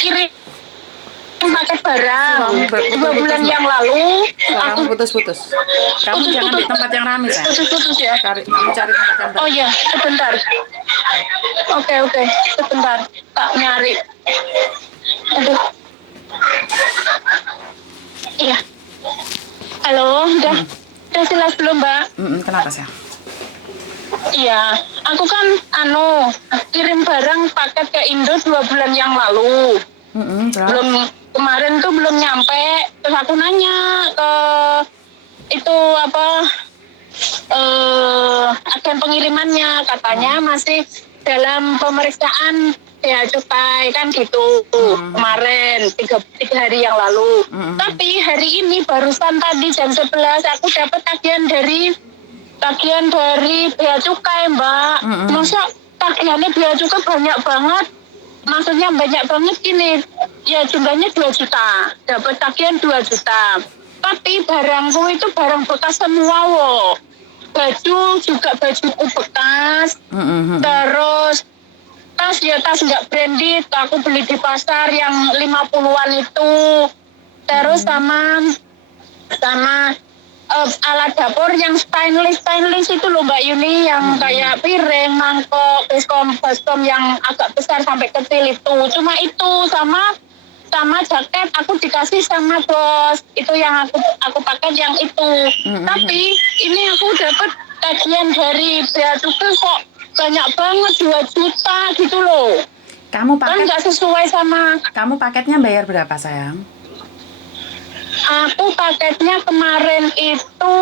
kirim paket barang Suaramu 2 bulan putus-putus, Mbak. yang lalu. Suaramu Aku putus-putus. Kamu jangan di tempat yang ramai, sayang. putus ya. Kamu cari tempat yang Oh terang. ya, sebentar. Oke, sebentar. Tak nyari. Aduh. Iya. Halo, udah jelas belum, Mbak? Kenapa, sayang? Iya, aku kan kirim barang paket ke Indo 2 bulan yang lalu. Terus? Belum, kemarin tuh belum nyampe. Terus aku nanya ke itu apa agen pengirimannya, katanya masih dalam pemeriksaan bea cukai kan gitu. Kemarin tiga hari yang lalu. Tapi hari ini barusan tadi jam 11 aku dapat tagihan dari bea cukai, Mbak. Masa tagihannya bea cukai banyak banget? Maksudnya banyak banget ini. Ya jumlahnya 2 juta. Dapat tagihan 2 juta. Tapi barangku itu barang bekas semua, wo. Baju juga bajuku bekas. Terus tas nggak branded. Aku beli di pasar yang 50-an itu. Terus sama alat dapur yang stainless itu loh, Mbak Yuni, yang kayak piring, mangkok, baskom yang agak besar sampai kecil itu. Cuma itu sama jaket aku dikasih sama bos. Itu yang aku pakai yang itu. Tapi ini aku dapat tagihan dari bea cukai kok banyak banget 2 juta gitu loh. Kamu Kan nggak sesuai sama. Kamu paketnya bayar berapa, sayang? Aku paketnya kemarin itu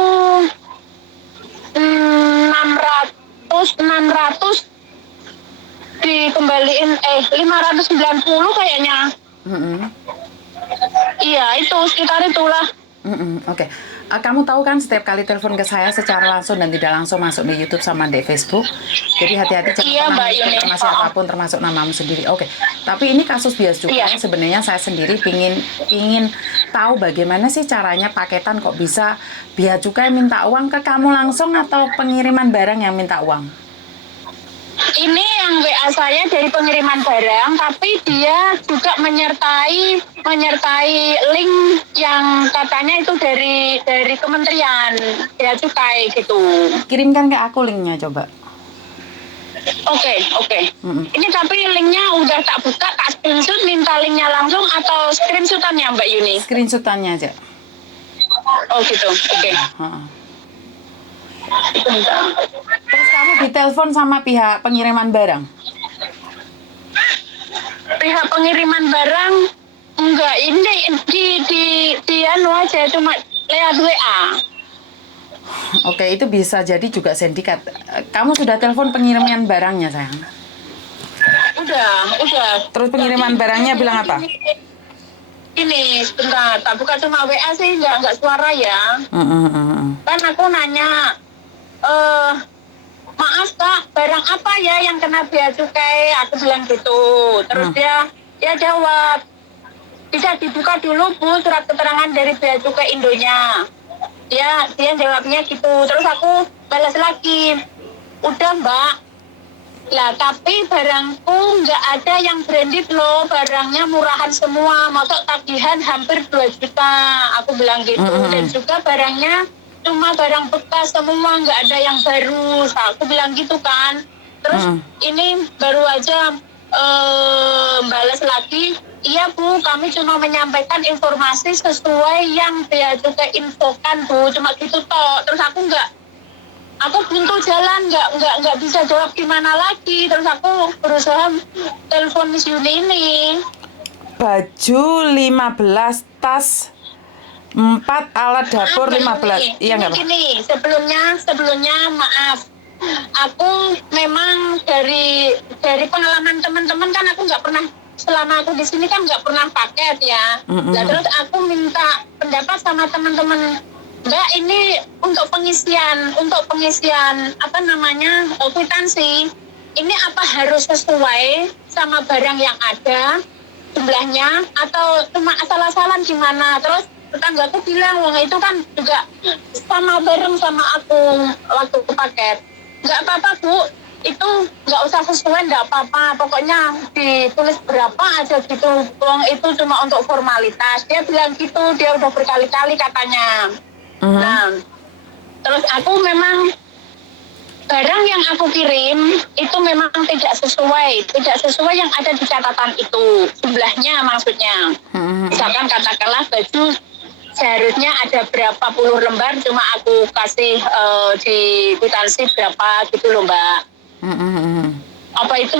600 dikembaliin 590 kayaknya. Iya, itu sekitar itulah. Oke. Kamu tahu kan setiap kali telepon ke saya secara langsung dan tidak langsung masuk di YouTube sama di Facebook. Jadi hati-hati jangan pernah informasi apapun termasuk namamu sendiri. Oke. Tapi ini kasus bea cukai. Sebenarnya saya sendiri pingin tahu bagaimana sih caranya paketan kok bisa bea cukai minta uang ke kamu langsung atau pengiriman barang yang minta uang? Ini yang WA saya dari pengiriman barang, tapi dia juga menyertai link yang katanya itu dari kementerian bea cukai gitu. Kirimkan ke aku linknya coba. Oke. Ini tapi linknya udah tak buka, tak screenshot, minta linknya langsung atau screenshotannya, Mbak Yuni? Screenshotannya aja. Oh gitu, oke. Terus kamu ditelepon sama pihak pengiriman barang? Pihak pengiriman barang enggak, ini di anu aja, cuma lewat WA. Oke, itu bisa jadi juga sindikat. Kamu sudah telepon pengiriman barangnya, sayang? Udah. Terus pengiriman barangnya bilang apa? Ini sebentar, tak buka cuma WA sih, enggak suara ya. Kan aku nanya, maaf Kak, barang apa ya yang kena bea cukai? Aku bilang gitu. Terus dia jawab, bisa dibuka dulu Bu surat keterangan dari bea cukai Indonya. Dia jawabnya gitu. Terus aku balas lagi, udah Mbak. Lah tapi barangku nggak ada yang branded loh, barangnya murahan semua. Masuk tagihan hampir 2 juta. Aku bilang gitu. Dan juga barangnya cuma barang bekas semua, nggak ada yang baru. Aku bilang gitu kan. Terus ini baru aja balas lagi, iya Bu, kami cuma menyampaikan informasi sesuai yang bea cukai infokan Bu, cuma gitu toh. Terus aku buntu jalan, nggak bisa jawab gimana lagi. Terus aku berusaha telepon Miss Yuni ini. Baju 15, tas 4, alat dapur 15. Iya nggak? Gini, sebelumnya maaf. Aku memang dari pengalaman teman-teman kan aku nggak pernah, selama aku di sini kan nggak pernah paket ya. Nah, terus aku minta pendapat sama teman-teman, Mbak, ini untuk pengisian kwitansi, ini apa harus sesuai sama barang yang ada jumlahnya atau cuma asal-asalan gimana? Terus tetanggaku bilang, wah itu kan juga sama bareng sama aku waktu ke paket. Nggak apa-apa Bu, itu nggak usah sesuai, nggak apa-apa, pokoknya ditulis berapa aja gitu, uang itu cuma untuk formalitas. Dia bilang gitu, dia udah berkali-kali katanya. Nah, terus aku memang barang yang aku kirim itu memang tidak sesuai yang ada di catatan itu, jumlahnya maksudnya. Misalkan katakanlah baju seharusnya ada berapa puluh lembar, cuma aku kasih di kwitansi berapa gitu loh Mbak. Apa itu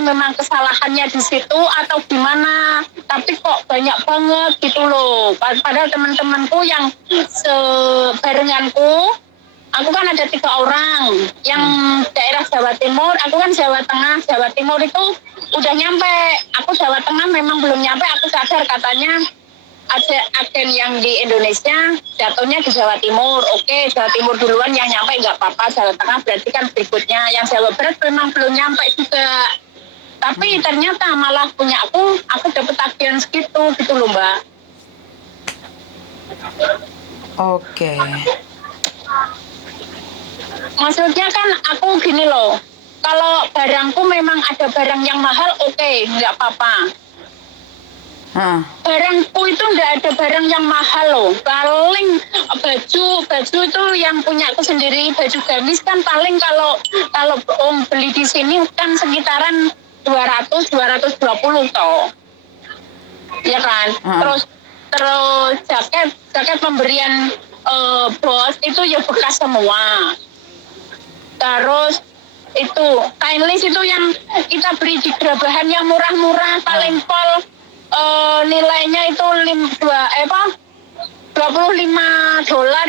memang kesalahannya di situ atau gimana? Tapi kok banyak banget gitu loh. Padahal teman-temanku yang sebarenganku, aku kan ada 3 orang. Yang daerah Jawa Timur, aku kan Jawa Tengah. Jawa Timur itu udah nyampe. Aku Jawa Tengah memang belum nyampe. Aku sadar katanya ada agen yang di Indonesia jatuhnya di Jawa Timur. Oke, Jawa Timur duluan yang nyampe nggak apa-apa. Jawa Tengah berarti kan berikutnya. Yang Jawa Barat memang belum nyampe juga. Tapi ternyata malah punya aku dapat tagihan segitu gitu loh Mbak. Oke. Maksudnya kan aku gini loh. Kalau barangku memang ada barang yang mahal, oke, nggak apa-apa. Barangku itu nggak ada barang yang mahal loh. Paling baju itu yang punya aku sendiri, baju gamis kan paling kalau beli di sini kan sekitaran 220 toh. Ya kan? Terus jaket pemberian bos itu ya bekas semua. Terus itu stainless itu yang kita beli di gerabahan yang murah-murah, paling pol nilainya itu $25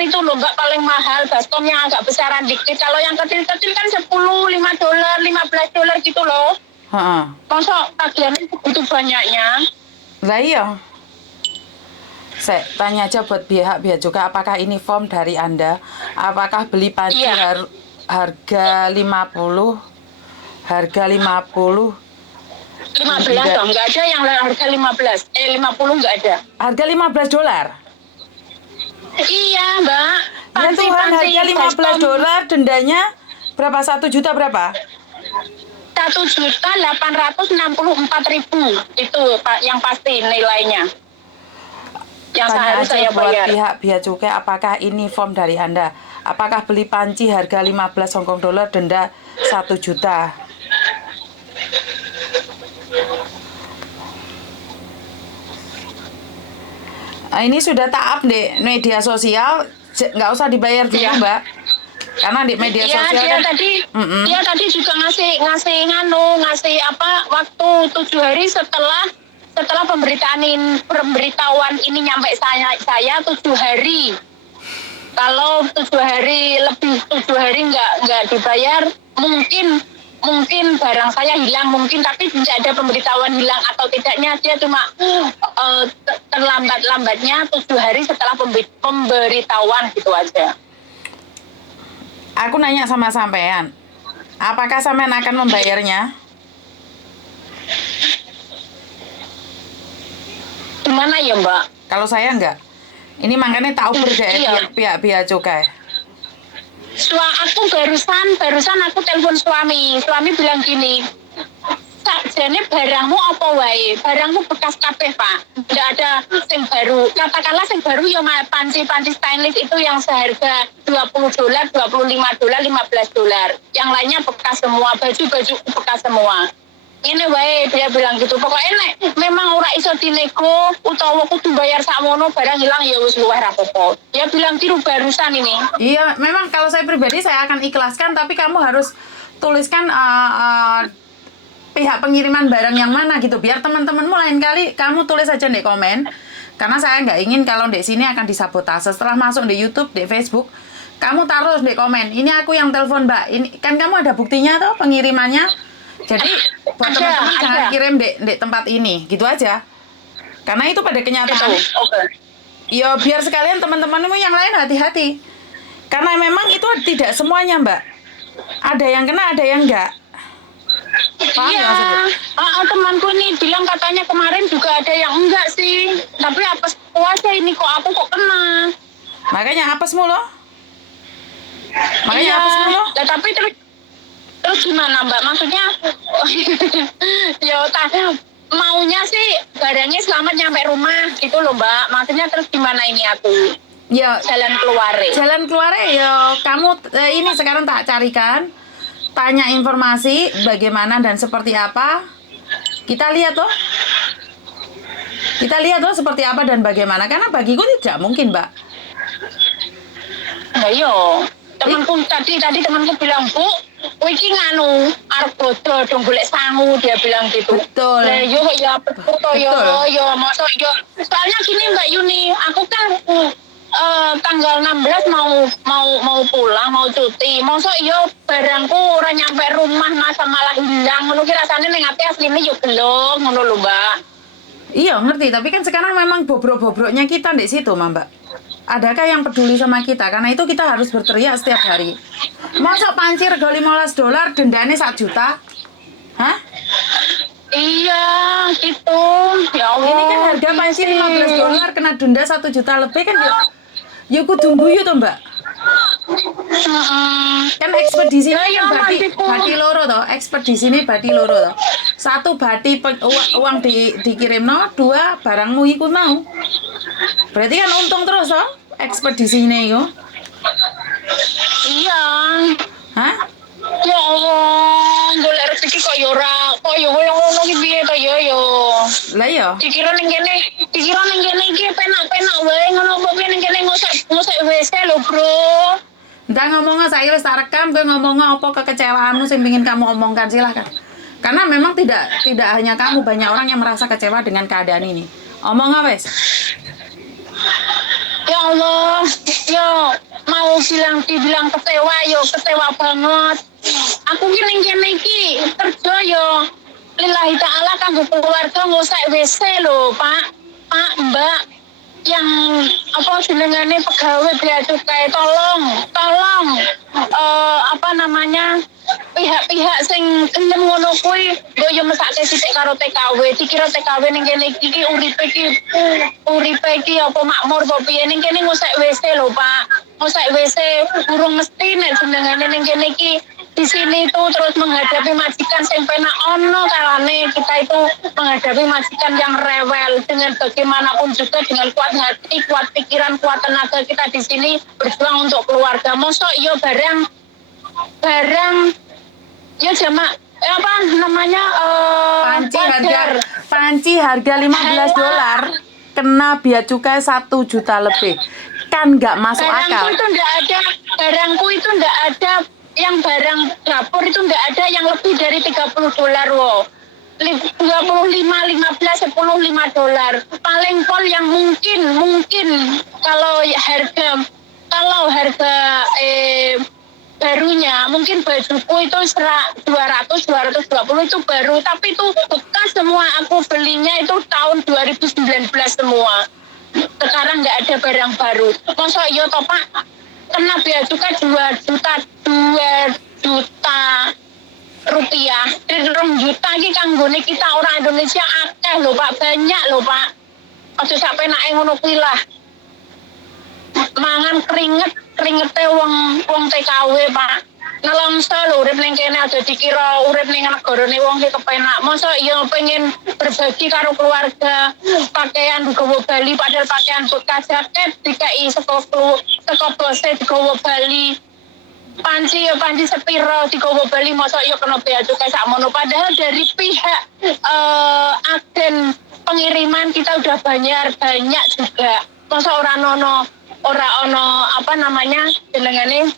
itu loh Mbak, paling mahal. Baskom yang agak besaran dikit, kalau yang kecil-kecil kan $10, $5, $15 gitu loh. Masa tagihannya begitu banyaknya? Lah iya. Saya tanya aja buat pihak bea cukai, apakah ini form dari Anda? Apakah beli panci harga 50? Harga 50? 15 dong, nggak ada yang harga 50 nggak ada. Harga $15? Iya Mbak. Ya Tuhan, harga $15, dendanya berapa? 1 juta berapa? 1.864.000 itu Pak, yang pasti nilainya. Yang seharusnya saya buat bayar. pihak bea cukai, apakah ini form dari Anda? Apakah beli panci harga 15 Hong Kong dolar denda 1 juta? Ini sudah tak update media sosial, nggak usah dibayar dulu Mbak. Karena di media sosial dia tadi juga ngasih waktu 7 hari setelah pemberitahuan ini nyampe saya 7 hari. Kalau 7 hari lebih 7 hari nggak dibayar, mungkin barang saya hilang, tapi tidak ada pemberitahuan hilang atau tidaknya, dia cuma terlambatnya 7 hari setelah pemberitahuan gitu aja. Aku nanya sama sampean, apakah sampean akan membayarnya? Gimana ya Mbak? Kalau saya enggak. Ini makanya tak uber dari pihak bea cukai. Aku barusan aku telepon suami bilang gini, sakjane barangmu apa wae? Barangmu bekas kabeh Pak, tidak ada sing baru. Katakanlah sing baru ya panci stainless itu yang seharga $20, $25, $15. Yang lainnya bekas semua, baju bekas semua. Ini wae, dia bilang gitu. Pokoknya nek memang ora iso dinego utawa kudu bayar sakmono, barang hilang ya wis luwih rapopo. Dia bilang tiru barusan ini. Iya, memang kalau saya pribadi saya akan ikhlaskan, tapi kamu harus tuliskan pihak pengiriman barang yang mana gitu, biar teman-temanmu lain kali kamu tulis aja di komen. Karena saya nggak ingin kalau di sini akan disabotase. Setelah masuk di YouTube, di Facebook, kamu taruh di komen, ini aku yang telepon Mbak. Ini kan kamu ada buktinya tuh pengirimannya. Jadi buat teman-teman jangan kirim di tempat ini, gitu aja. Karena itu pada kenyataan. Ya biar sekalian teman-temanmu yang lain hati-hati. Karena memang itu tidak semuanya Mbak. Ada yang kena, ada yang enggak. Iya, temanku ini bilang katanya kemarin juga ada yang enggak sih. Tapi apes puasa ini kok kena. Makanya apesmu loh. Tapi terus Terus gimana Mbak? Maksudnya ya maunya sih barangnya selamat nyampe rumah gitu loh Mbak. Maksudnya terus gimana ini aku? Ya, Jalan keluar. jalan keluar ya kamu ini sekarang tak carikan, tanya informasi bagaimana dan seperti apa. Kita lihat seperti apa dan bagaimana, karena bagiku tidak mungkin Mbak. Nah yo, temanku tadi temanku bilang, Bu, iki nganu arep bodo dong golek sangu, dia bilang gitu. Betul. Lah yo ya betul yo mosok yo. Soalnya gini Mbak Yuni, aku kan tanggal 16 mau pulang, mau cuti. Mosok yo barangku ora nyampe rumah masa malah hilang. Ngono ki rasane ning ati asline yo gelo ngono lho, Mbak. Iya ngerti, tapi kan sekarang memang bobrok-bobroknya kita di situ Mbak. Adakah yang peduli sama kita? Karena itu kita harus berteriak setiap hari. Masa panci rego $15, dendanya 1 juta? Hah? Iya, gitu. Ya Allah. Ini kan harga panci $15 kena denda 1 juta lebih kan ya kudu guyu toh Mbak. Kan ekspedisi ini kan bati loro toh, ekspedisi ini bati loro toh. 1 bati uang dikirim no, 2 barangmu iku mau. Berarti kan untung terus toh ekspedisi ini yo. Iya. Hah? Ya Allah, golek rezeki kok yo ora, kok yo ngono ki piye to yo. Lah yo. Dikira ning kene iki penak-penak wae ngono kok ning kene ngosek WC lho, Bro. Entah ngomongnya saya wis tak rekam, gue ngomongnya apa kekecewaanmu yang ingin kamu omongkan, silahkan. Karena memang tidak hanya kamu, banyak orang yang merasa kecewa dengan keadaan ini. Omong wes. Ya Allah, yo mau dibilang kecewa banget. Aku ki ning kene iki kerja yo lillahi taala kanggo keluarga ngosek WC lho, Pak, Mbak. Yang apa jenengane pegawai bea cukai tolong pihak-pihak sing gelem ngono kuwi mbok yo mesake sithik karo TKW. Dikira TKW ning kene iki uripe iki apa makmur apa piye, ning kene ngosek WC lho Pak. Ngosek WC urung mesti nek jenengane ning kene iki di sini itu terus menghadapi majikan sing penak ono kalane kita itu menghadapi majikan yang rewel dengan bagaimanapun juga dengan kuat hati, kuat pikiran, kuat tenaga kita di sini berjuang untuk keluarga. Mosok yo barang ya jamak apa namanya panci harga $15 kena bea cukai 1 juta lebih, kan nggak masuk akal. Barangku itu nggak ada yang barang dapur itu nggak ada yang lebih dari $30 wo. 25, 15, 10, $5. Paling pol yang mungkin kalau harga barunya mungkin bajuku itu 220 itu baru, tapi itu bekas semua, aku belinya itu tahun 2019 semua. Sekarang nggak ada barang baru. Masa iya toh Pak, kena bea cukai 2 juta rupiah. 2 juta iki kanggone kita orang Indonesia akeh lho Pak, banyak lho Pak. Aja sak penake ngono kuwi lah. Mangan kringete wong TKW Pak. Nelongso lho urip ning kene aja dikira urip ning negarane wong ki kepenak. Mosok ya pengen berbagi karo keluarga, pakaian digawa Bali padahal pakaian bekas jaket dikai saka bose digawa Bali. Panci sepiro digawa Bali, mosok ya kena bea cukai sakmono, padahal dari pihak agen pengiriman kita udah banyak juga. Mosok ora ono apa namanya jenengane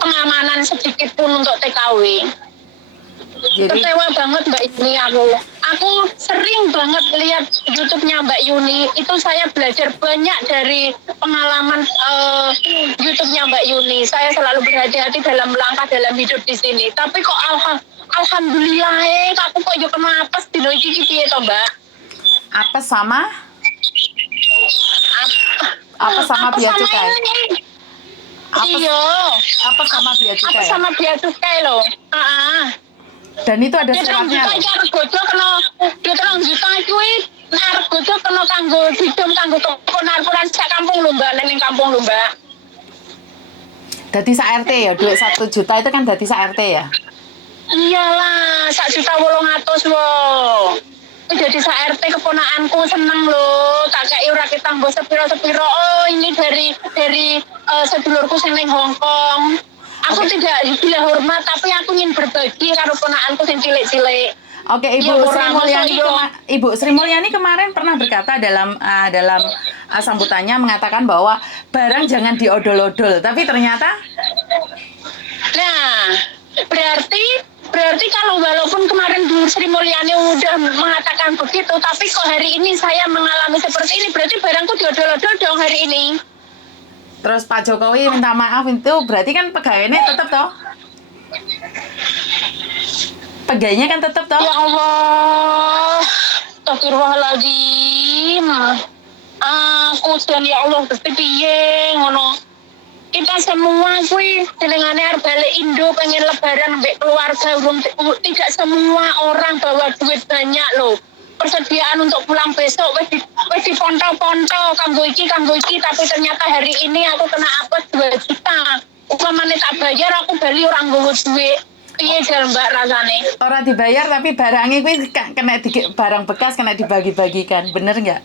pengamanan sedikit pun untuk TKW. Jadi, kecewa banget Mbak Yuni aku sering banget lihat YouTube-nya Mbak Yuni, itu saya belajar banyak dari pengalaman YouTube-nya Mbak Yuni. Saya selalu berhati-hati dalam melangkah dalam hidup di sini. Tapi kok alhamdulillah aku kok yo kena apes dino iki piye to Mbak? Apes sama bea cukai? Iya. Apa sama bea cukai? Apa sama bea cukai loh. Dan itu ada suratnya. Dia terang juta kuwi nek bojo kena kanggo hidung kanggo narkoran sak kampung lho Mbak, ning kampung lho Mbak. Dadi sak RT ya, duit 1 juta itu kan dadi sak RT ya? Iyalah, 1.800.000 wo. Jadi sak RT keponakanku seneng loh, tak kayak ora ketambah sepiro-sepiro. Oh ini dari sedulurku sing ning Hong Kong. Aku tidak bila hormat, tapi aku ingin berbagi karo ponakanku sing cilik-cilik. Oke, Ibu Sri Mulyani kemarin pernah berkata dalam sambutannya mengatakan bahwa barang jangan diodol-odol, tapi ternyata Nah, berarti kalau walaupun kemarin Bu Sri Mulyani udah mengatakan begitu, tapi kok hari ini saya mengalami seperti ini, berarti barangku diodol-odol dong hari ini. terus Pak Jokowi minta maaf, itu berarti kan pegawainya tetap toh? Pegawainya kan tetap toh? Ya Allah, astagfirullahaladzim. Aku dan ya Allah pasti piye ngono. Kita semua kuwi jenengane arep balik Indo pengen lebaran mbek keluarga tidak semua orang bawa duit banyak loh. Persediaan untuk pulang besok wis diponto-ponto kanggo iki tapi ternyata hari ini aku kena apes 2 juta. Upamane tak bayar aku bali ora nggowo duit. Piye jar Mbak rasane? Ora dibayar tapi barangnya kuwi kena barang bekas kena dibagi-bagikan. Bener nggak?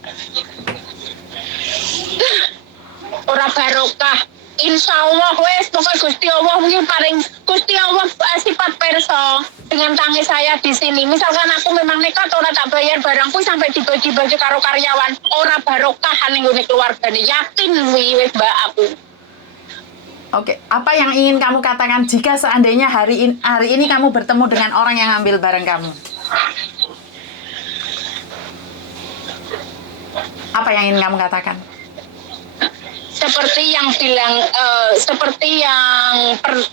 Ora barokah. Insya Allah wes pokoknya Gusti Allah mungkin paling Gusti Allah sifat perso dengan tangis saya di sini. Misalkan aku memang nekat ora tak bayar barangku sampai dibagi-bagi karo karyawan, ora barokah ning ngene keluargane. Yakin wis Mbak aku. Oke, apa yang ingin kamu katakan jika seandainya hari ini kamu bertemu dengan orang yang ngambil barang kamu? Apa yang ingin kamu katakan? Seperti yang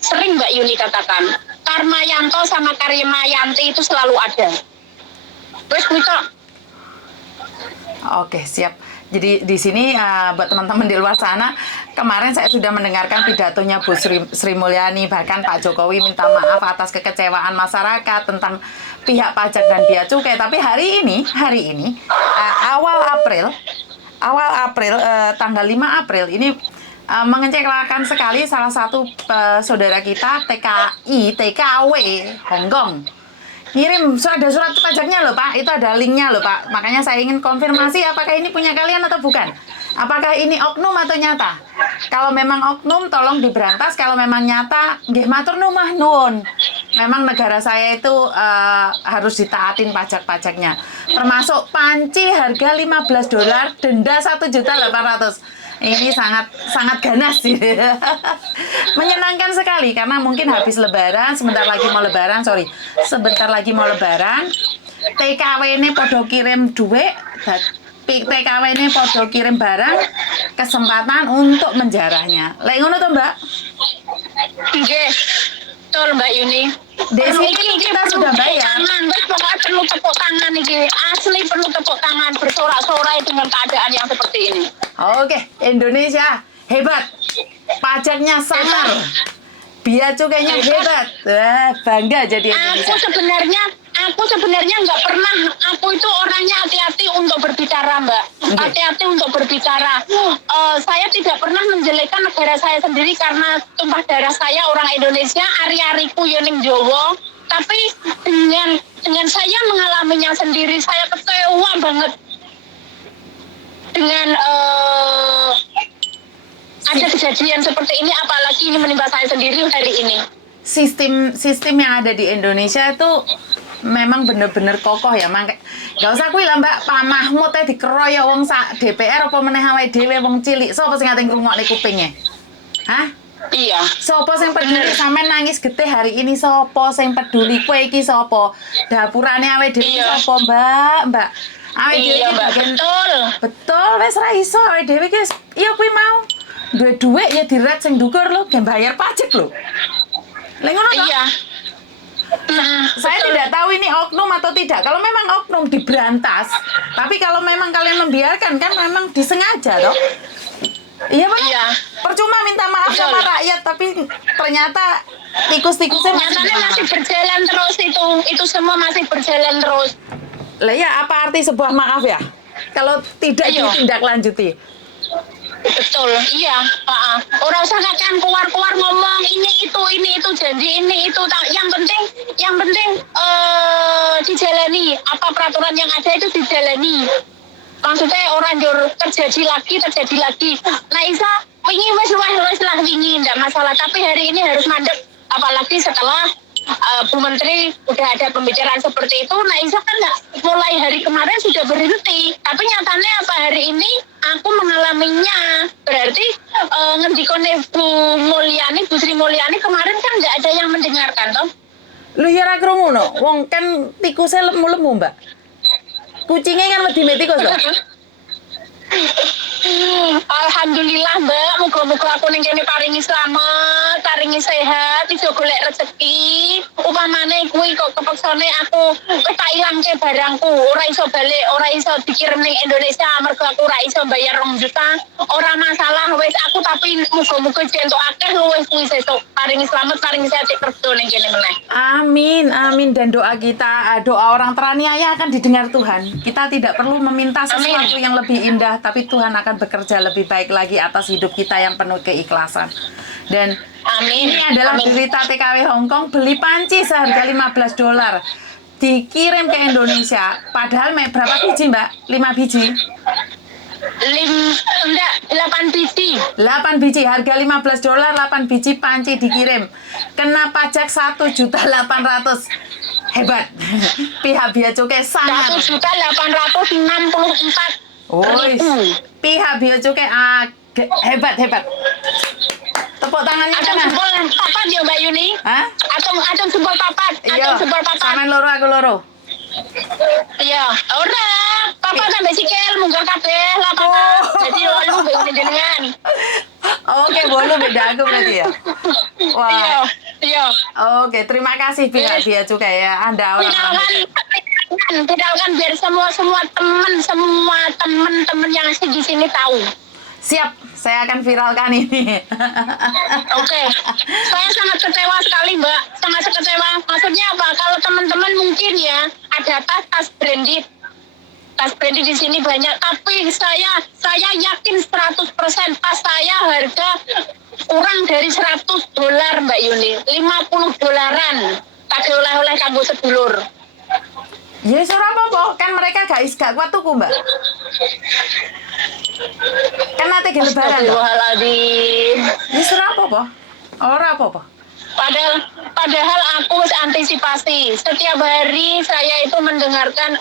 sering Mbak Yuni katakan, Karma Yanto sama Karima Yanti itu selalu ada. Wes kuwi. Oke, siap. Jadi di sini buat teman-teman di luar sana, kemarin saya sudah mendengarkan pidatonya Bu Sri Mulyani, bahkan Pak Jokowi minta maaf atas kekecewaan masyarakat tentang pihak pajak dan bea cukai. Tapi hari ini awal April tanggal 5 April ini mengecewakan sekali salah satu saudara kita TKW Hongkong. Ngirim surat pajaknya loh Pak, itu ada linknya loh Pak. Makanya saya ingin konfirmasi apakah ini punya kalian atau bukan. Apakah ini oknum atau nyata? Kalau memang oknum tolong diberantas, kalau memang nyata nggih matur nuwun. Memang negara saya itu harus ditaatin pajak-pajaknya. Termasuk panci harga $15, denda 1.800.000. Ini sangat ganas sih. Menyenangkan sekali karena mungkin habis lebaran, sebentar lagi mau lebaran. TKW ini podo kirim duit, TKW ini podo kirim barang, kesempatan untuk menjarahnya. Lek ngono to, Mbak? Nggih. Betul Mbak Yuni. Desi ini kita sudah bayar. Pokoknya perlu tepuk tangan ini. Asli perlu tepuk tangan bersorak-sorai dengan keadaan yang seperti ini. Oke, Indonesia hebat. Pajaknya sangar. Bea cukainya hebat. Wah, bangga jadi Indonesia. Aku sebenarnya nggak pernah. Aku itu orangnya hati-hati untuk berbicara, Mbak. Hati-hati untuk berbicara. Saya tidak pernah menjelekkan negara saya sendiri karena tumpah darah saya orang Indonesia. Ari-ariku yoning Jawa. Tapi dengan saya mengalaminya sendiri, saya kecewa banget dengan ada kejadian seperti ini. Apalagi ini menimpa saya sendiri hari ini. Sistem yang ada di Indonesia itu memang bener-bener kokoh ya, gak usah kuwi lah Mbak, Pak Mahmud dikeroyok wong sak DPR apa meneh awake dhewe wong cilik, sapa sing ate ngrungokne kupinge? Hah? Iya. Sapa sing peduli sampean nangis getih hari ini, sapa sing peduli kowe iki sapa? Dapurane awake dhewe sapa, Mbak? Awake dhewe Mbak, betul wis ra iso awake dhewe iki iya kuwi mau. Duwe dhuwit ya diret sing ndukur lho, gen bayar pajak lho. Lha ngono to? Iya. Saya tidak tahu ini oknum atau tidak. Kalau memang oknum diberantas, tapi kalau memang kalian membiarkan kan memang disengaja toh. Iya Pak. Iya. Percuma minta maaf sama rakyat tapi ternyata tikus-tikusnya masih berjalan terus itu semua masih berjalan terus. Lah ya apa arti sebuah maaf ya? Kalau tidak ditindaklanjuti. Betul, iya. Orang usah kan keluar-keluar ngomong ini itu janji ini itu. Yang penting dijalani. Apa peraturan yang ada itu dijalani. Maksudnya orang jur terjadi lagi. Nah Isa, ini wes lah ini enggak masalah. Tapi hari ini harus mandek. Apalagi setelah Bu Menteri udah ada pembicaraan seperti itu. Nah Isa kan nggak mulai hari kemarin sudah berhenti. Tapi nyatanya apa hari ini aku mengalaminya. Berarti ngendikone Bu Sri Mulyani kemarin kan nggak ada yang mendengarkan toh. Lu ya ra krungu no, wong kan tikusnya lemu-lemu, Mbak. Kucingnya kan lebih tikus loh. Alhamdulillah Mbak, muga-muga aku ning kene paringi slamet, paringi sehat, iso golek rezeki. Upamane kuwi kok kepeksane aku tak ilangke barangku, ora iso balik, ora iso dikirim ning Indonesia mergo aku ora iso bayar 2 juta. Ora masalah wis aku tapi muga-muga jentuk akeh luwih kuwi sesuk. Paringi slamet, paringi sehat kerja ning kene meneh. Amin, dan doa kita, doa orang teraniaya akan didengar Tuhan. Kita tidak perlu meminta sesuatu yang lebih indah, tapi Tuhan akan bekerja lebih baik lagi atas hidup kita yang penuh keikhlasan. Dan ini adalah berita TKW Hongkong beli panci seharga $15 dikirim ke Indonesia. Padahal berapa biji Mbak? 5 biji? 8 biji. 8 biji, harga $15, 8 biji panci dikirim. Kena pajak 1.800.000. Hebat. Pihak Bea Cukai sangat. 1.864.000. Pihak Bea Cukai hebat. Tepuk tangannya Acung kan? jempol papat ya Mbak Yuni? Hah? Acung jempol papat. Iya. Sampean loro aku loro. Iya. Ora, papat sampai sikil munggah kabeh lah papat. Jadi lalu mbek jenengan. Oke, bolu beda aku berarti ya. Wah. Iya. Oke, terima kasih pihak Bea Cukai ya. Anda orang Viralkan biar semua teman-teman yang asli di sini tahu. Siap, saya akan viralkan ini. Oke. Saya sangat kecewa sekali, Mbak. Sangat kecewa. Maksudnya apa? Kalau teman-teman mungkin ya ada tas branded. Tas branded di sini banyak, tapi saya yakin 100% tas saya harga kurang dari $100, Mbak Yuni. $50 kagak oleh-oleh kanggo sedulur. Ya ora apa-apa, kan mereka gak kuat tuku, Mbak. Kan nanti gak lebaran. Astagfirullahaladzim. Ya ora apa-apa. Ora apa-apa. Padahal aku antisipasi. Setiap hari saya itu mendengarkan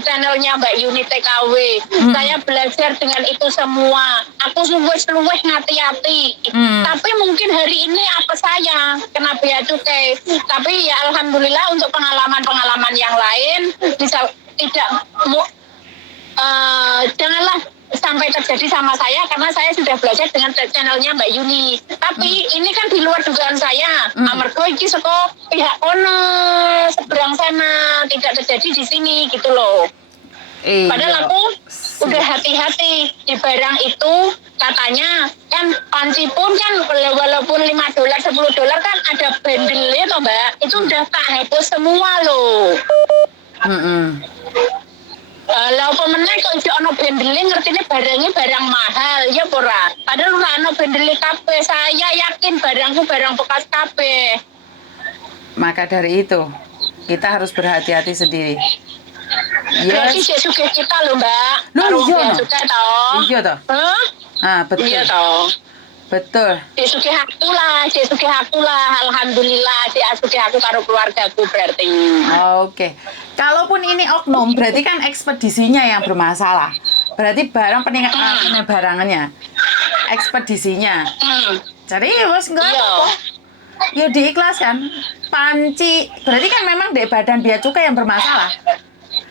channelnya Mbak Yuni TKW. Saya belajar dengan itu semua. Aku luwes ngati-hati. Tapi mungkin hari ini apa saya kena bea cukai. Tapi ya alhamdulillah untuk pengalaman-pengalaman yang lain bisa tidak janganlah sampai terjadi sama saya karena saya sudah belajar dengan channelnya Mbak Yuni. Tapi ini kan di luar dugaan saya. Amarga iki saka pihak kono seberang sana tidak terjadi di sini gitu loh. Padahal aku udah hati-hati di barang itu. Katanya kan panci pun kan walaupun $5 $10 kan ada bandelnya toh Mbak. Itu udah tak hapus semua loh. Lah apa meneh kok iki ana bendele ngertine barangnya barang mahal ya ora. Padahal ora ana bendele kabeh. Saya yakin barangku barang bekas kabeh. Maka dari itu kita harus berhati-hati sendiri. Berarti sesugih kita loh Mbak. Loh iya no. Iya toh. Betul. Iya toh. Betul. Sesugih aku lah. Alhamdulillah sesugih aku karo keluargaku berarti. Oke. Kalaupun ini oknum, berarti kan ekspedisinya yang bermasalah. Berarti barang barangannya, ekspedisinya. Jadi bos enggak apa-apa. Ya diikhlaskan. Panci, berarti kan memang di badan bea cukai yang bermasalah.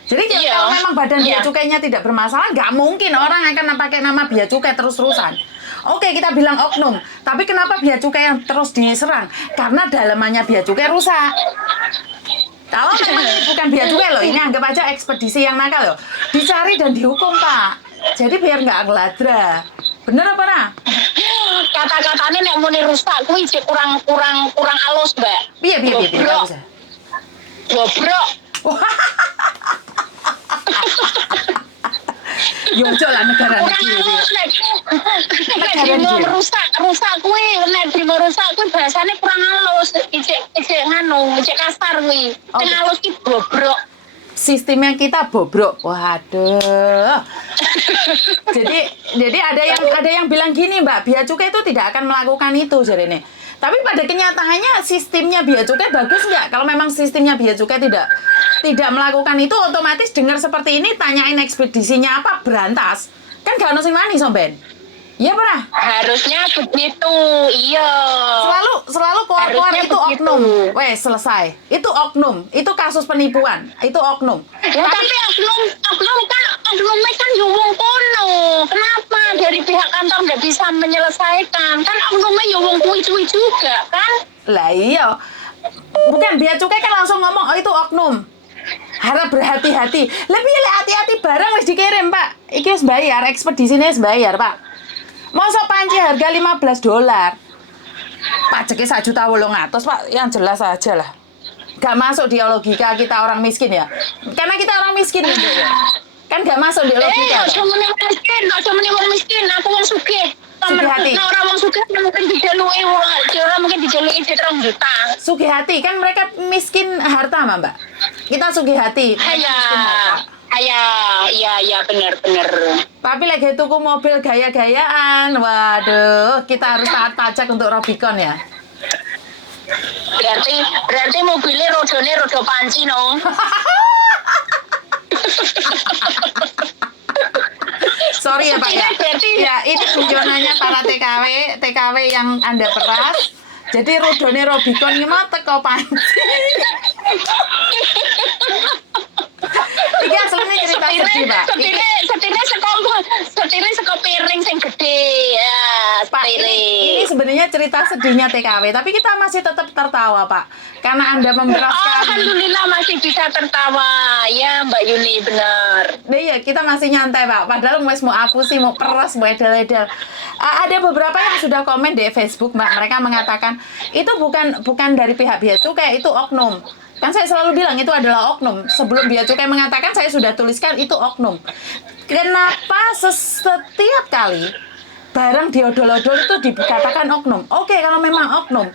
Jadi kalau memang badan bea cukainya tidak bermasalah, nggak mungkin orang akan pakai nama bea cukai terus-terusan. Oke, kita bilang oknum, tapi kenapa bea cukai yang terus diserang? Karena dalamannya bea cukai rusak. Kalau memang bukan bea cukai loh, ini anggap aja ekspedisi yang nakal loh. Dicari dan dihukum, Pak. Jadi biar nggak ngeladra. Bener apa nah? Kata-katanya nek muni rusak kuwi kurang halus, Mbak. Piye. Yo ojo lah negara Kurang negeri. halus nek drimo rusak kuwi nek drimo rusak kuwi bahasane kurang halus. Ijek nganu, ijek kasar kuwi. Sing halus ki bobrok. Sistemnya kita bobrok. Waduh. jadi ada yang bilang gini, Mbak, Bea Cukai itu tidak akan melakukan itu jarene. Tapi pada kenyataannya sistemnya Bea Cukai bagus nggak? Kalau memang sistemnya Bea Cukai tidak melakukan itu, otomatis dengar seperti ini tanyain ekspedisinya apa berantas. Kan gak ono sing wani, Somben. Iya pernah? Harusnya begitu, iya. Selalu keluar Harusnya itu begitu. oknum. Weh, selesai. Itu oknum. Itu kasus penipuan. Itu oknum. Ya tapi oknumnya kan wong kono. Kenapa dari pihak kantor nggak bisa menyelesaikan? Kan oknumnya wong kuwi-kuwi juga, kan? Lah iya. Bukan Bea Cukai kan langsung ngomong, oh itu oknum. Harap berhati-hati. Lebih hati-hati barang wis dikirim, Pak. Iki wis bayar, ekspedisinya wis bayar, Pak. Masa panci harga $15. Pajaknya 1.800.000, Pak. Yang jelas aja lah. Gak masuk di logika kita orang miskin ya. Karena kita orang miskin gitu ya. Kan gak masuk di logika. Ojo muni wong miskin, aku wong sugih. Sugihati. Nah, orang wong sugih mungkin dijaluki ora mungkin dijaluki duit 2 juta. Sugihati kan mereka miskin harta, Mbak. Kita sugihati. Iya, bener. Tapi lagi tuku mobil gaya-gayaan, waduh, kita harus taat pajak untuk Robicon ya. Berarti mobilnya roda panci no. Sorry ya Pak ya. Ya itu tujuannya para TKW yang Anda peras. Jadi rodone Robicon ini mah teko panci. Iki aslinya cerita sedih, Pak. Setirnya saka piring sing gede. Ya, Pak, ini sebenarnya cerita sedihnya TKW, tapi kita masih tetap tertawa, Pak. Karena Anda memberaskan. Alhamdulillah masih bisa tertawa. Ya, Mbak Yuni, benar. Nah, iya, kita masih nyantai, Pak. Padahal mau aku sih, mau peras, mau edel-edel. Ada beberapa yang sudah komen di Facebook, Mbak. Mereka mengatakan, itu bukan dari pihak Bea Cukai, itu oknum. Kan saya selalu bilang itu adalah oknum. Sebelum Bea Cukai mengatakan, saya sudah tuliskan itu oknum. Kenapa setiap kali barang diodol-odol itu dikatakan oknum? Oke, kalau memang oknum,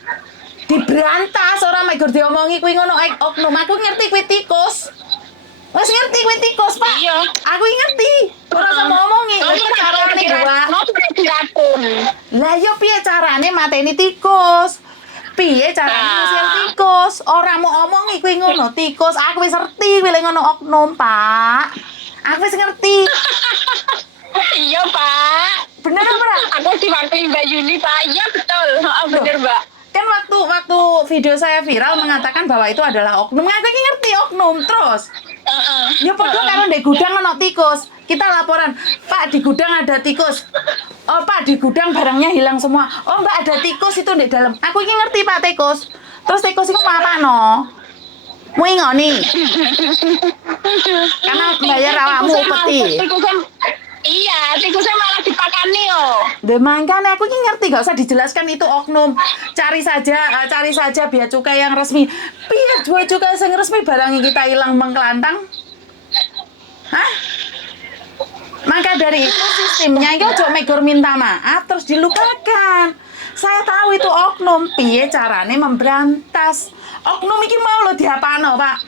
diberantas orang mek gur diomongi kuwi ngono oknum. Aku ngerti kuwi tikus. Wes ngerti kuwi tikus, Pak. Iya. Aku ngerti. Ora usah ngomongi. Iki carane gua. Lah yo piye carane mateni tikus? Piye carane ngusil tikus? Ora mau omongi kuwi ngono tikus. Aku wis ngerti kuwi lek ngono oknum, Pak. Aku wis ngerti. Iya, Pak. Bener apa? Aku diwakili Mbak Yuni, Pak. Iya, betul. Bener, Mbak. Kan waktu video saya viral mengatakan bahwa itu adalah oknum. Aku iki ngerti oknum terus. Ya padha karo ndek gudang ono tikus. Kita laporan, Pak di gudang ada tikus. Oh Pak di gudang barangnya hilang semua. Oh Mbak ada tikus itu di dalam. Aku iki ngerti Pak tikus. Terus tikus itu mau apa no? Mau ngoni. Karena bayar awakmu upeti. Iya, tikusnya malah dipakani yo. Makanya aku ini ngerti, gak usah dijelaskan itu oknum. Cari saja Bea Cukai yang resmi. Biar Bea Cukai yang resmi barangnya kita hilang mengkelantang. Hah? Maka dari itu sistemnya itu ojo megur minta maaf terus dilupakan. Saya tahu itu oknum, piye carane memberantas. Oknum iki mau lo diapano, Pak?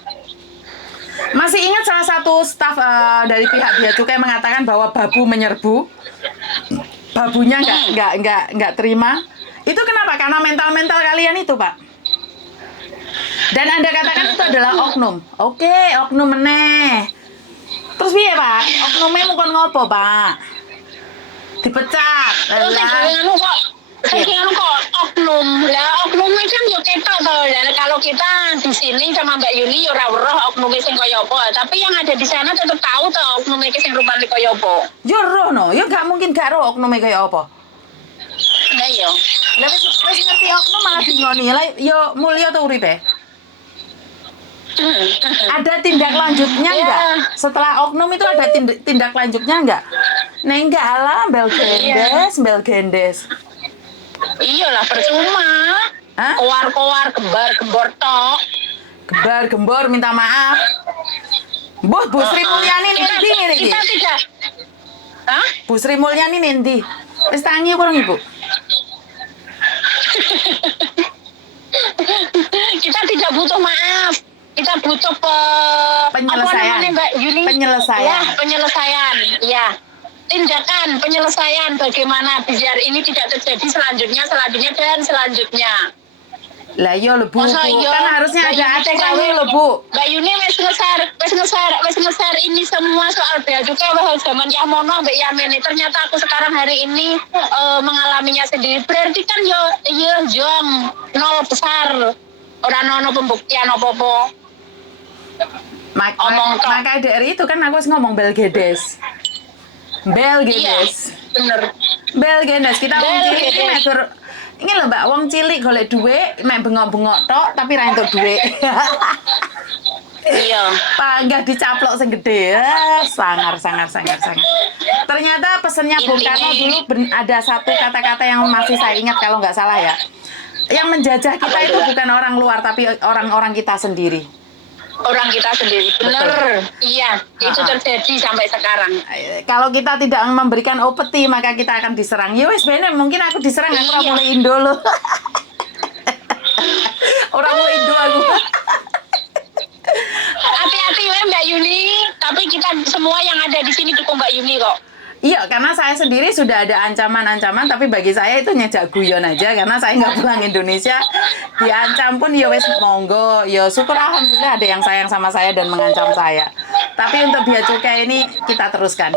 Masih ingat salah satu staf dari pihak Bea Cukai mengatakan bahwa babu menyerbu, babunya nggak terima. Itu kenapa? Karena mental kalian itu, Pak. Dan Anda katakan itu adalah oknum. Oke, oknum meneh. Terus piye, Pak? Oknumnya mukon ngopo, Pak? Dipecat. Saya kok oknum lah, oknum kan yo ketok toh. Kalau kita di sini sama Mbak Yuni yo ora weruh oknum sing kaya apa, tapi yang ada di sana tetap tahu toh oknum iki sing rupane kaya apa. Yo roh no, yo gak mungkin gak roh oknum kaya apa. Nah yo. Lah wis ngerti oknum malah dingoni. Lah yo mulya to uripe. Ada tindak lanjutnya enggak? Setelah oknum itu ada tindak lanjutnya enggak? Neng enggak lah, bel gendes. Iyalah percuma. Kowar gembor tok. Gembor minta maaf. Bu Sri Mulyani nih iki. Hah? Bu Sri Mulyani nanti. Wis tangi kurang Ibu? Kita tidak butuh maaf. Kita butuh Penyelesaian. Apa namanya Mbak Yuni? Penyelesaian. Ya, penyelesaian. Ya. Tindakan penyelesaian bagaimana biar ini tidak terjadi selanjutnya selanjutnya. Lah iya lho Bu, Masa iya? kan harusnya Mbak ada Yuni aturan gawe. lho Bu. Mbak Yuni wis ngeser ini semua soal bea cukai wis zaman Yamono Mbak Yamini. Ternyata aku sekarang hari ini mengalaminya sendiri. Berarti kan yo jong nol besar. Ora ono pembuktian apa-apa. Maka dari itu kan aku harus ngomong Belgedes. Iya, bener. Belgedes kita wong cilik iki Belgedes. mek ini lho Mbak, wong cilik golek duit mek bengok-bengok tok tapi ra entuk duit. Iya. Panggah dicaplok sing gede. Sangar. Ternyata pesennya Bung Karno dulu ada satu kata-kata yang masih saya ingat kalau nggak salah ya. Yang menjajah kita itu bukan orang luar tapi orang-orang kita sendiri. Orang kita sendiri. Bener. Iya, itu terjadi sampai sekarang. Kalau kita tidak memberikan opeti maka kita akan diserang. Ya wis bener, mungkin aku diserang aku ora mulai Indo loh. Orang mulai Indo aku. Hati-hati ya Mbak Yuni, tapi kita semua yang ada di sini dukung Mbak Yuni kok. Iya, karena saya sendiri sudah ada ancaman-ancaman, tapi bagi saya itu nyejak guyon aja, karena saya nggak pulang Indonesia, diancam pun ya wes monggo, ya syukur alhamdulillah ada yang sayang sama saya dan mengancam saya. Tapi untuk bea cukai ini kita teruskan.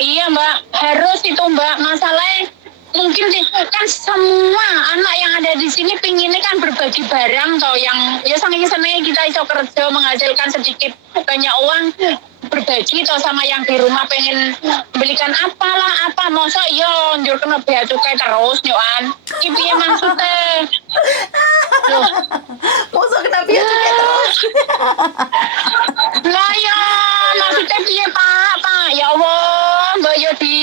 Iya Mbak, harus itu Mbak, masalahnya mungkin kan semua anak yang ada di sini pinginnya kan berbagi barang toh yang ya seneng-seneng kita iso kerja menghasilkan sedikit banyak uang berbagi toh sama yang di rumah pengen belikan apalah apa masa iya njur kena bea cukai terus nyoan iki piye maksudnya loh Masa kena bea cukai terus? lah ya maksudnya piye Pak ya Allah mbak yo di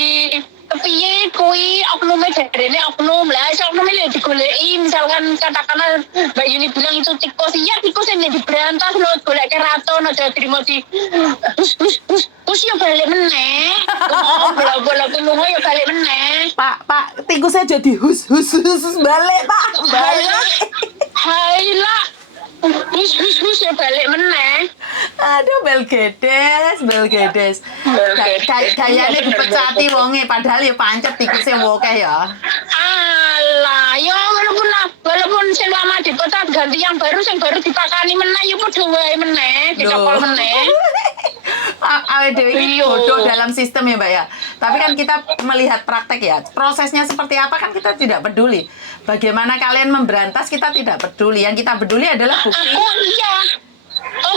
kepiye kui oknumnya jarene oknum lah oknumnya digoleki misalkan katakanlah Mbak Yuni bilang itu tikus iya tikus yang diberantas lo golek keraton aja terima di hus yo balik meneh bola-bola kulunga yo balik meneh Pak, tikusnya jadi hus balik Pak, balik. Haila hus ya balik meneh. Aduh, Belgedes. Kayaknya dipecati wonge, padahal ya pancet tikusnya wokeh ya. Alah, ya walaupun sing lama dipecat ganti yang baru dipakani meneh yo padha wae meneh, dicopol meneh. Awet dhewe iki bodoh dalam sistem ya, Mbak ya. Tapi kan kita melihat praktek ya. Prosesnya seperti apa kan kita tidak peduli. Bagaimana kalian memberantas kita tidak peduli. Yang kita peduli adalah bukti. Oh iya.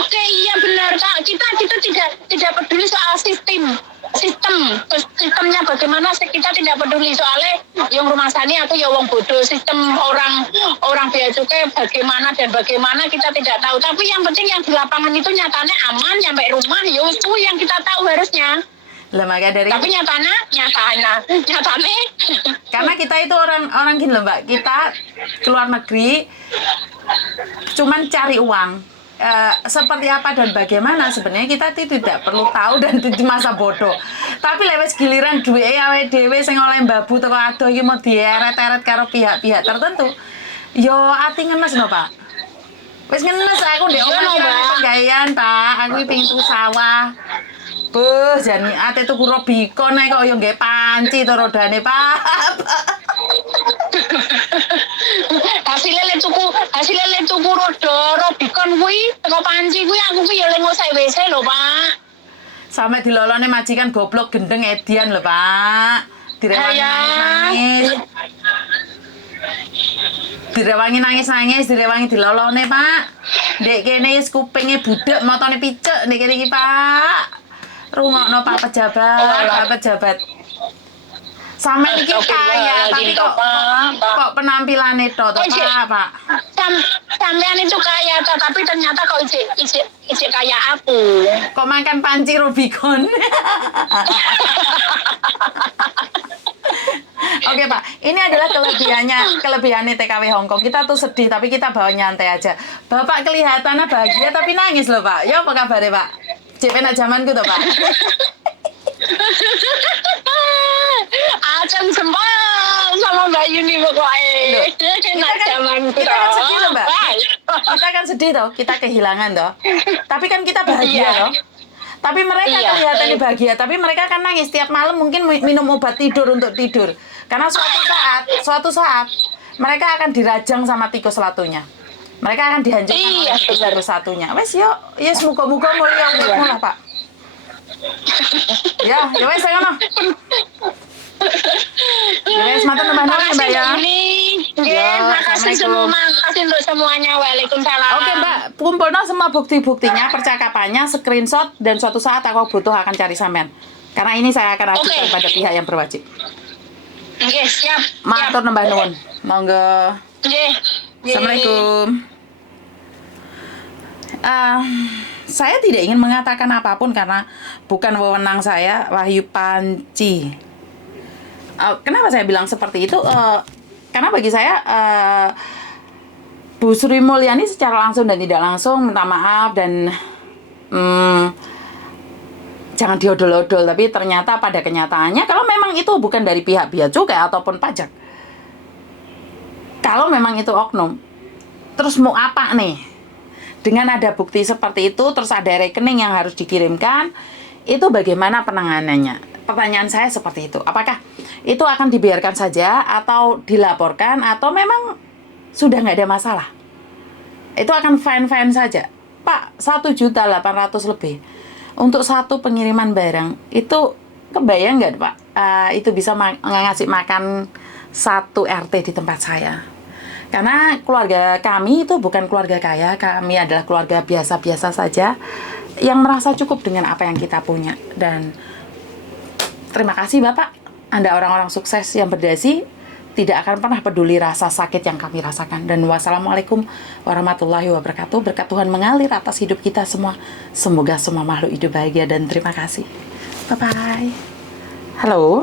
Oke, iya benar Kak. Kita tidak peduli soal sistemnya bagaimana kita tidak peduli soalnya yang rumah sani atau ya wong bodoh sistem orang bea cukai bagaimana kita tidak tahu tapi yang penting yang di lapangan itu nyatanya aman sampai rumah ya itu yang kita tahu harusnya Lah maka dari tapi nyatanya karena kita itu orang gini loh Mbak, kita keluar negeri cuman cari uang. Seperti apa dan bagaimana sebenarnya kita tidak perlu tahu dan di masa bodoh. Tapi lewat giliran duwe awake dhewe sing oleh mbabu teko adoh iki mau dieret-eret karo pihak-pihak tertentu. Yo ati ngenes lho, Pak. Wis ngenes aku ndek omah penggawean, Pak. Aku iki pengin tuku sawah. Buh, jane ate tuku Robicon ae kok yo nggae panci to rodane, Pak. hasilnya le tuku Robicon kuwi teko panci kuwi aku ki ya le ngosek WC lho Pak. Sampe dilolone majikan goblok gendeng edian lho Pak. Direwangi nangis, direwangi dilolone Pak. Ndek kene wis kupinge budek, motone picek ndek kene iki Pak. Rungokno Pak pejabat. Sama iki kaya, tapi kok penampilannya tok Pak. Sampean itu kaya, tapi ternyata kok isi kaya aku. Kok makan panci Rubicon? Oke Pak, ini adalah kelebihannya TKW Hongkong. Kita tuh sedih, tapi kita bawa nyantai aja. Bapak kelihatannya bahagia, tapi nangis loh Pak. Ya apa kabarnya Pak? Cek penak zamanku tuh Pak. Acem sembal sama Mbak Yuni pokoknya. Enak zamanku kita kan sedih toh. loh, Mbak. Wah. Kita kan sedih toh, kita kehilangan toh. Tapi kan kita bahagia Iya. toh. Tapi mereka Iya. kelihatannya bahagia, tapi mereka kan nangis tiap malam mungkin minum obat tidur untuk tidur. Karena suatu saat mereka akan dirajang sama tikus latunya. Mereka akan dihancurkan Iya, oleh benar. tikus satunya. Wes yo, yes muga-muga mulia umurmu lah, Pak. Ya wes saya ngono. Ya wes matur nuwun Mbak Makasih ya. Mbak Yuni. Nggih, Ya, makasih Assalamualaikum. makasih untuk semuanya. Waalaikumsalam. Oke Mbak, kumpulno semua bukti-buktinya, percakapannya, screenshot, dan suatu saat aku butuh akan cari sampean. Karena ini saya akan ajukan Oke. pada pihak yang berwajib. Nggih, siap. Matur nembah nuwun. Monggo. Nggih. Nggih. Assalamualaikum. Saya tidak ingin mengatakan apapun karena bukan wewenang saya, Wahyu Panci. Kenapa saya bilang seperti itu? Karena bagi saya Bu Sri Mulyani secara langsung dan tidak langsung minta maaf dan jangan diodol-odol, tapi ternyata pada kenyataannya kalau memang itu bukan dari pihak bea cukai ataupun pajak, kalau memang itu oknum, terus mau apa nih? Dengan ada bukti seperti itu, terus ada rekening yang harus dikirimkan, itu bagaimana penanganannya? Pertanyaan saya seperti itu. Apakah itu akan dibiarkan saja atau dilaporkan atau memang sudah nggak ada masalah? Itu akan fine-fine saja. Pak, 1.800.000 lebih untuk satu pengiriman barang, itu kebayang nggak Pak? Itu bisa ngasih makan satu RT di tempat saya. Karena keluarga kami itu bukan keluarga kaya, kami adalah keluarga biasa-biasa saja yang merasa cukup dengan apa yang kita punya. Dan terima kasih Bapak, Anda orang-orang sukses yang berdasi, tidak akan pernah peduli rasa sakit yang kami rasakan. Dan wassalamualaikum warahmatullahi wabarakatuh. Berkat Tuhan mengalir atas hidup kita semua. Semoga semua makhluk hidup bahagia dan terima kasih. Bye-bye. Halo.